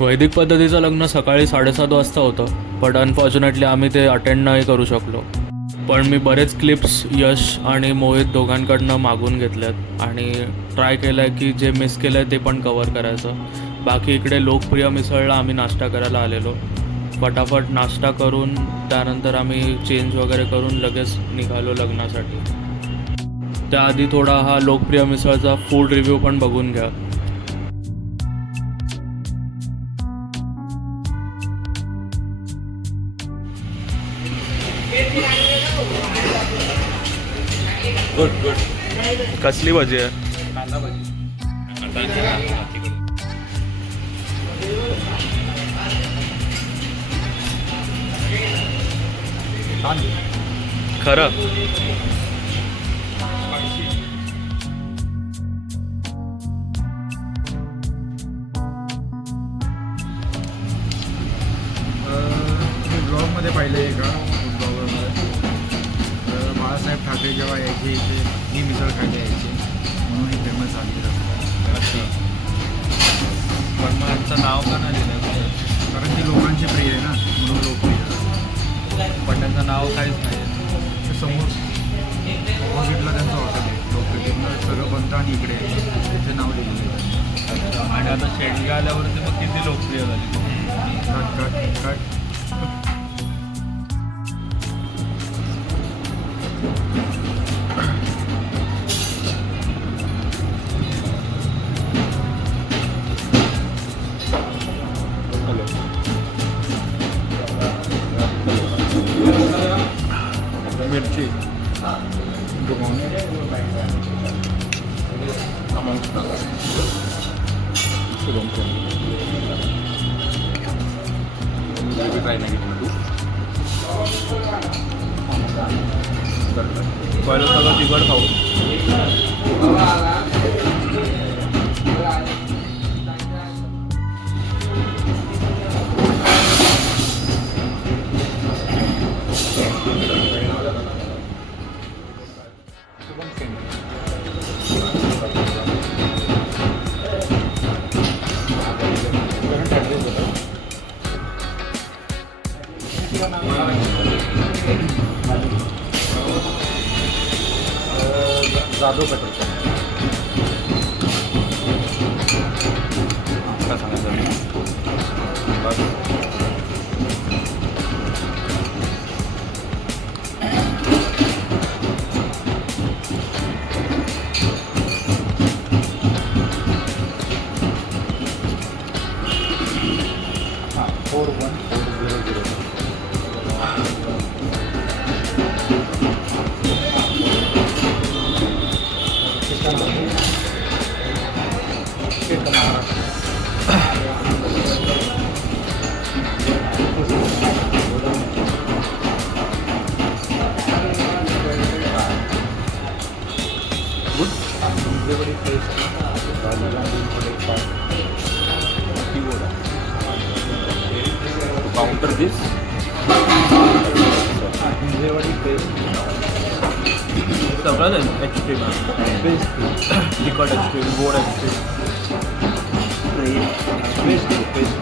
वैदिक पद्धतीचं लग्न सकाळी 7:30 वाजता होतं, बट अनफॉर्च्युनेटली आम्ही ते अटेंड नाही करू शकलो. पण मी बरेच क्लिप्स यश आणि मोहित दोघांकडनं मागून घेतल्यात आणि ट्राय केलं आहे की जे मिस केलं आहे ते पण कवर करायचं. बाकी इकडे लोकप्रिय मिसळला आम्ही नाश्ता करायला आलेलो. फटाफट नाश्ता करून त्यानंतर आम्ही चेंज वगैरे करून लगेच निघालो लग्नासाठी. त्याआधी थोडा हा लोकप्रिय मिसळचा फूड रिव्ह्यू पण बघून घ्या. Good good. कसली भाजी आहे? कांदा भाजी. खरं मी ब्लॉगमध्ये पाहिलं आहे का फूड ब्लॉगरमध्ये बाळासाहेब ठाकरे जेव्हा यायचे इथे ही मिसळ खायला यायचे म्हणून ही फेमस झाली. अच्छा. पण मग यांचं नाव का नाही दिलं? कारण ती लोकांची प्रिय आहे ना म्हणून लोकप्रिय. पण त्यांचं नाव काहीच नाही. ते समोर ऑपोजिटला त्यांचं हॉटेल आहे लोकप्रिय सगळं बनतं आणि इकडे त्याचे नाव दिलेलं आहे. आणि आता शेंडगे आल्यावरती मग किती लोकप्रिय झाली. Cut cut cut. मिरची ट्राय नाही घेतलं तू पहिलं सगळं तिखट खाऊ. जाधव पेट्रोल काय सांगायचं बस. हां 41400. Counter this. हिंजेवाडी पेस्ट सगळं नाही एक्स्ट्रीम पेस्ट तिखट एक्स्ट्रीम गोड extreme. Paste paste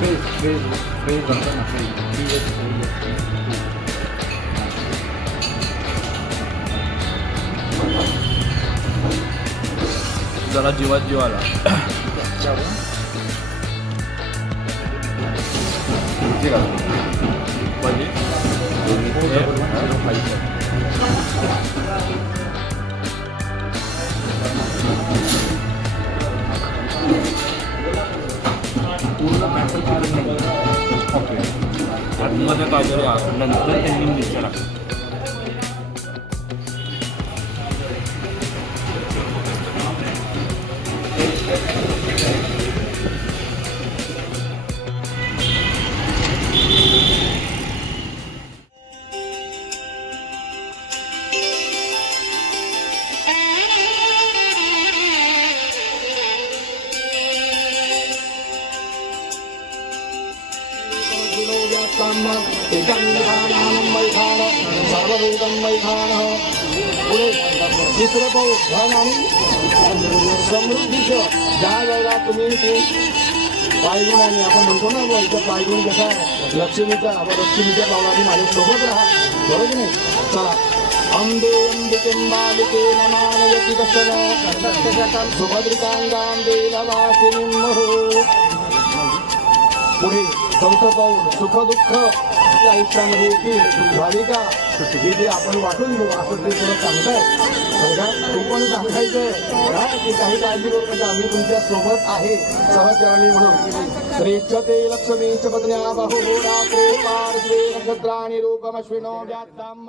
paste paste paste बनतं ना जरा जीवात जीव आला. म्हणजे पूर्ण बॅटर केलं नाही. ओके आतमध्ये काहीतरी नंतर त्यांनी मिरच्या टाकल्या. पुढे चित्रपट आणि समृद्धीचं ज्या वेळेला तुम्ही ती पायगुण आणि आपण म्हणतो ना बुवा, इथं पायगुण कसा आहे लक्ष्मीचा, लक्ष्मीच्या पावलाने माझ्या सोबत राहा, बरोबर की नाही? चला अंबे अंबिकें बालिके नमानयति कशन सुभद्रिकांगां देलवासिनीं महो. पुढे चौथं पाऊल सुख-दुःख आपल्या आयुष्यामध्ये येतील भाविका हे जे आपण वाटून घेऊ असं ते थोडं सांगताय बरं का. तू पण सांगायचंय का की काही काळजी करू नका, आम्ही तुमच्या सोबत आहे सहचरणी म्हणून. श्रेष्ठते लक्ष्मीच पत्न्या बहु रात्रे पार्श्वे नक्षत्राणि रूपमश्विनो व्यात्ताम्.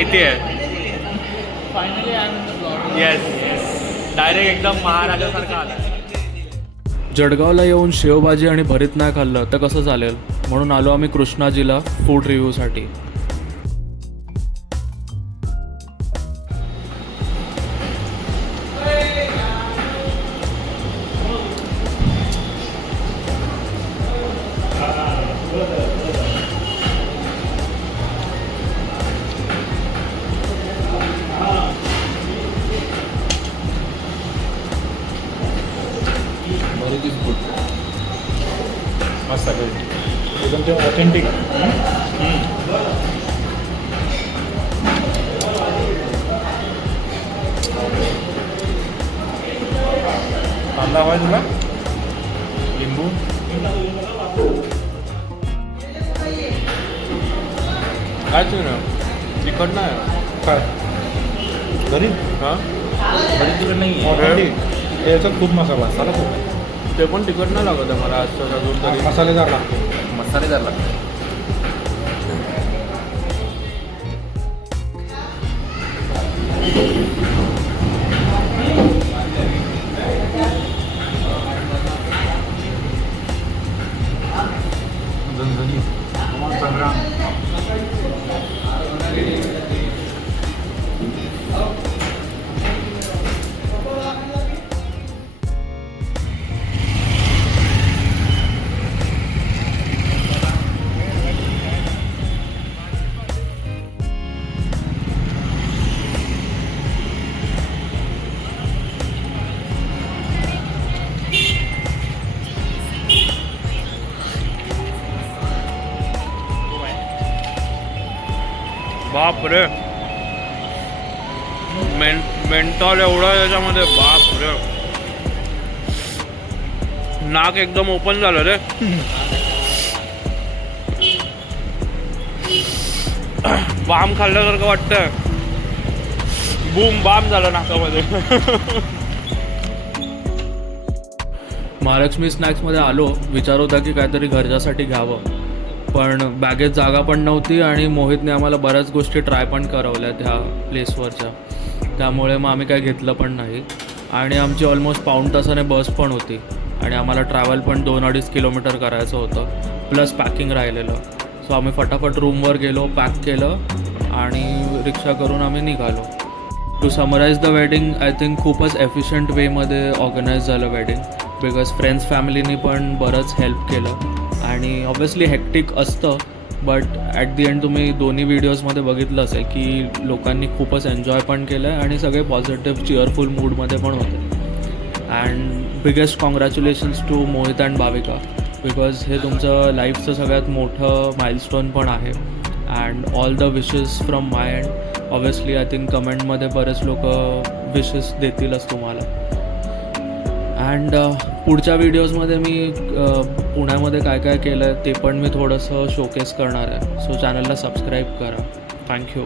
माहिती आहे. येस, डायरेक्ट एकदम महाराजासारखं आला. जळगावला येऊन शेवभाजी आणि भरीत नाही खाल्लं तर कसं चालेल, म्हणून आलो आम्ही कृष्णाजीला फूड रिव्ह्यूसाठी. Bharat is good. मस्त आहे एकदम ते ऑथेंटिक. कांदा हवा तुला, लिंबू. काय तिखट नाही काय घरी हां, Bharat तिकडे नाही आहे. ऑथेंटिक. याच्यात खूप मसाला मसाला खूप आहे. ते पण तिखट नाही लागत आहे मला आजचं अजून तरी. मसालेदार लागतो. मसालेदार लागतं. झणझणीत संग्राम. बाप रे, मेंटॉल एवढा त्याच्यामध्ये, बाप रे. नाक एकदम ओपन झालं रे. बाम खाल्ल्यासारखं वाटतंय. बूम बाम झालं नाकामध्ये. महालक्ष्मी स्नॅक्समध्ये आलो, विचार होता की काहीतरी घरच्यासाठी घ्यावं, पण बॅगेत जागा पण नव्हती आणि मोहितने आम्हाला बऱ्याच गोष्टी ट्राय पण करवल्या त्या प्लेसवरच्या, त्यामुळे मग आम्ही काय घेतलं पण नाही. आणि आमची ऑलमोस्ट पाऊण तासाने बस पण होती आणि आम्हाला ट्रॅव्हल पण 2-2.5 किलोमीटर करायचं होतं, प्लस पॅकिंग राहिलेलं. सो आम्ही फटाफट रूमवर गेलो, पॅक केलं आणि रिक्षा करून आम्ही निघालो. To summarise the wedding, I think खूपच एफिशियंट वेमध्ये ऑर्गनाईज झालं वेडिंग, बिकॉज फ्रेंड्स फॅमिलीनी पण बरंच हेल्प केलं. आणि ऑब्वियसली हेक्टिक असतं, बट ॲट दी एंड तुम्ही दोन्ही व्हिडिओजमध्ये बघितलं असेल की लोकांनी खूपच एन्जॉय पण केलं आहे आणि सगळे पॉझिटिव्ह चिअरफुल मूडमध्ये पण होते. And biggest congratulations to Mohit and Bhavika, because हे तुमचं लाईफचं सगळ्यात मोठं माइलस्टोन पण आहे. And all the wishes from my end. Obviously I think कमेंटमध्ये बरेच लोक विशेस देतीलच तुम्हाला. अँड पुढच्या व्हिडिओजमध्ये मी पुण्यामध्ये काय काय केलं आहे ते पण मी थोडंसं शोकेस करणार आहे. सो चॅनलला सबस्क्राईब करा. थँक्यू.